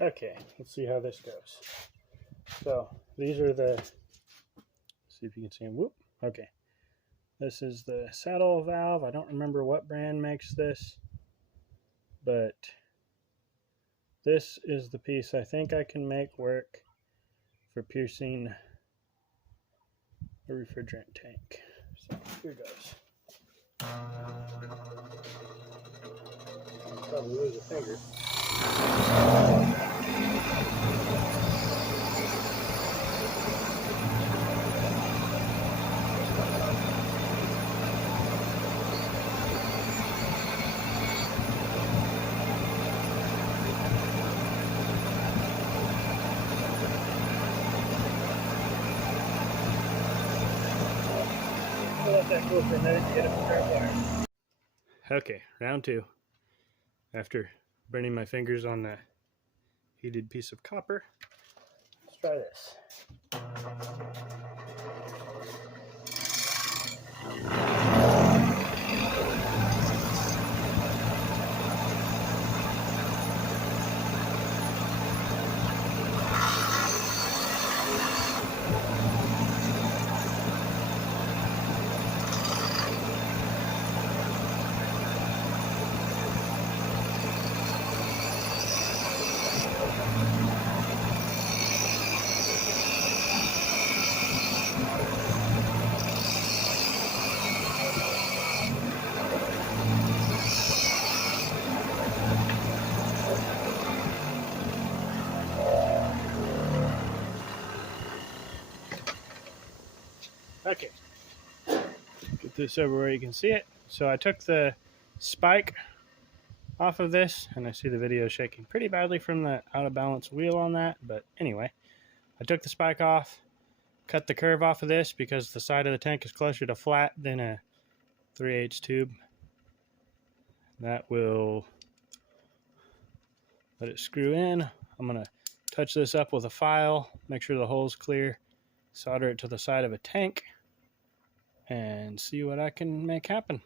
Okay, let's see how this goes. So these are the, see if you can see them. Whoop. Okay. This is the saddle valve. I don't remember what brand makes this, but this is the piece I think I can make work for piercing a refrigerant tank. So here goes. Probably lose a finger. I'll let that go for a minute to get it prepared. Okay, round two. After burning my fingers on the heated piece of copper, let's try this. Okay, get this over where you can see it. So I took the spike off of this, and I see the video shaking pretty badly from the out of balance wheel on that, but anyway, I took the spike off, cut the curve off of this because the side of the tank is closer to flat than a 3/8 tube. That will let it screw in. I'm gonna touch this up with a file, make sure the hole's clear, solder it to the side of a tank, and see what I can make happen.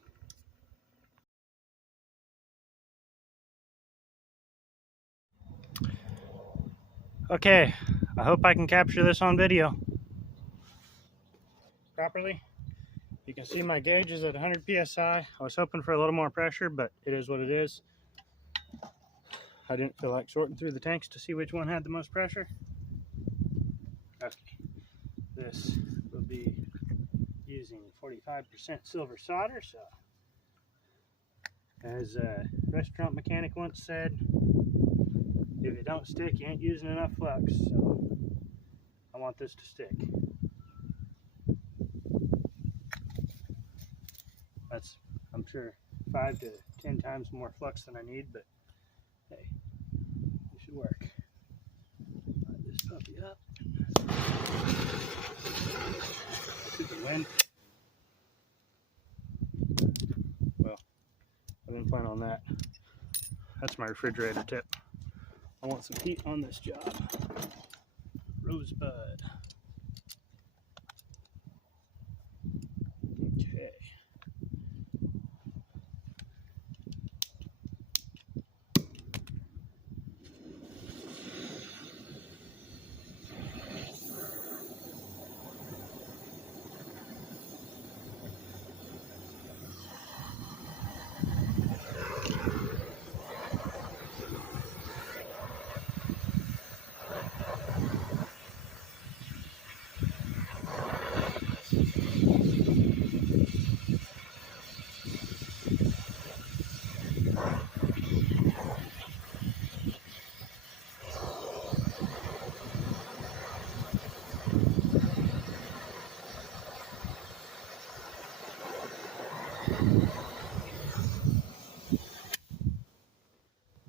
Okay, I hope I can capture this on video properly. You can see my gauge is at 100 psi. I was hoping for a little more pressure, but it is what it is. I didn't feel like sorting through the tanks to see which one had the most pressure. Okay, this will be using 45% silver solder. So, as a restaurant mechanic once said, if it don't stick, you ain't using enough flux. So, I want this to stick. That's, I'm sure, 5 to 10 times more flux than I need, but hey, it should work. Light this puppy up. To the wind. Well, I didn't plan on that. That's my refrigerator tip. I want some heat on this job. Rosebud. Okay.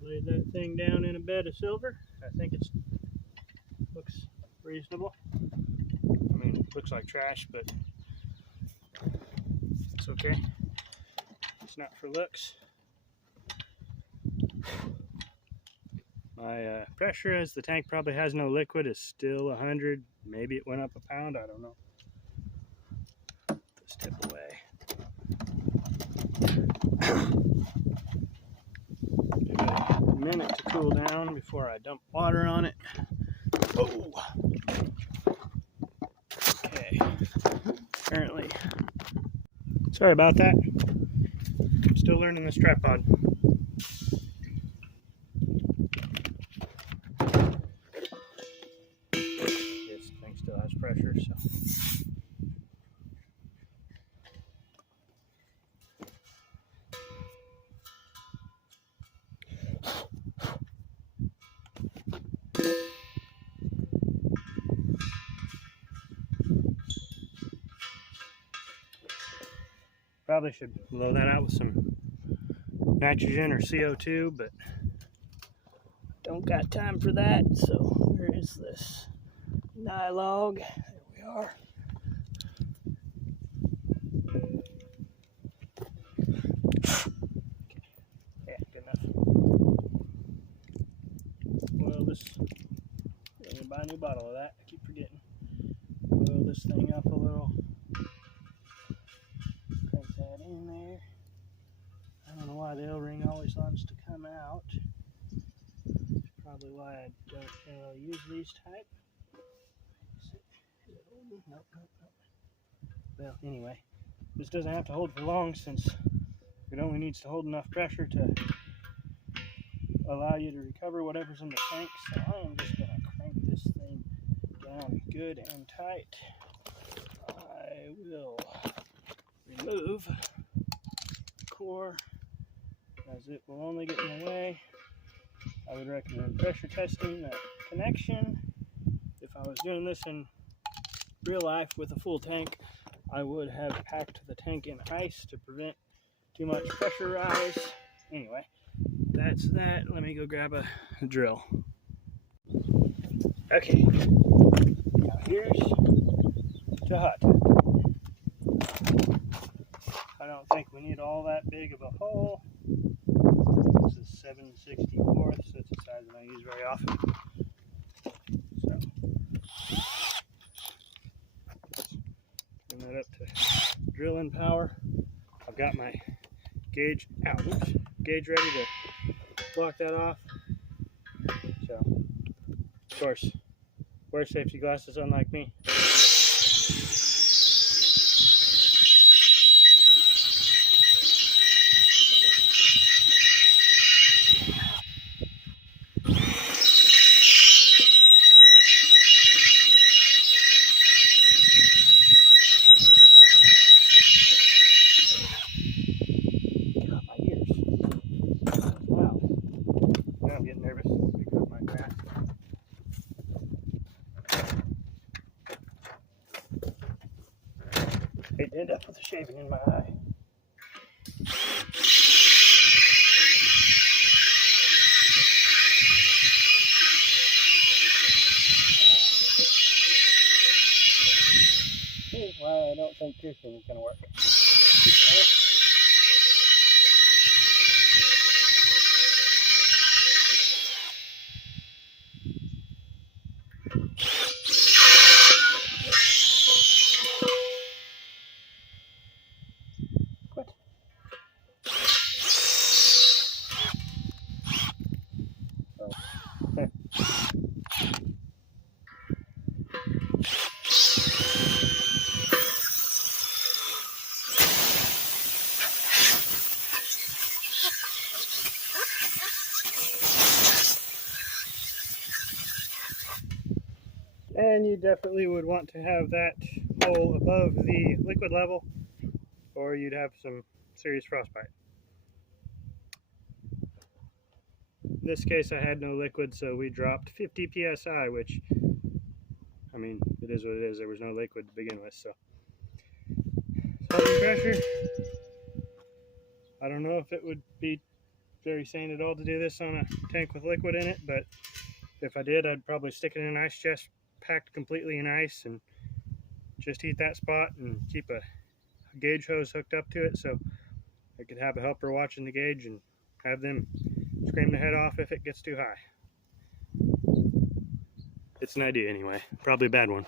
Laid that thing down in a bed of silver. I think it looks reasonable. I mean, it looks like trash, but it's okay. It's not for looks. My pressure, as the tank probably has no liquid, is still 100. Maybe it went up a pound, I don't know. Put this tip away. minute to cool down before I dump water on it. Oh! Okay. Apparently. Sorry about that. I'm still learning this tripod. This thing still has pressure, so. Probably should blow that out with some nitrogen or CO2, but don't got time for that. So where is this nylog? There we are. Yeah, good enough. Boil this. I'm gonna buy a new bottle of that. I keep forgetting. Boil this thing up a little. Crank that in there. I don't know why the O-ring always wants to come out. Probably why I don't generally use these type. Is it holding? Nope, nope, nope. Well, anyway, this doesn't have to hold for long since it only needs to hold enough pressure to allow you to recover whatever's in the tank. So I am just going to crank this thing down good and tight. I will remove the core as it will only get in the way. I would recommend pressure testing that connection. If I was doing this in real life with a full tank, I would have packed the tank in ice to prevent too much pressure rise. Anyway, that's that. Let me go grab a drill. Okay, now here's to hot tap. I don't think we need all that big of a hole. This is 7/64, so it's a size that I use very often. So, turn that up to drilling power. I've got my gauge out. Oops, gauge ready to block that off. So, of course, wear safety glasses, unlike me. Hate to end up with a shaving in my eye. Here's why I don't think piercing is going to work. And you definitely would want to have that hole above the liquid level, or you'd have some serious frostbite. In this case, I had no liquid, so we dropped 50 psi, which, I mean, it is what it is. There was no liquid to begin with, so. Salting pressure. I don't know if it would be very sane at all to do this on a tank with liquid in it, but if I did, I'd probably stick it in an ice chest packed completely in ice and just heat that spot and keep a gauge hose hooked up to it so I could have a helper watching the gauge and have them scream the head off if it gets too high. It's an idea anyway, probably a bad one.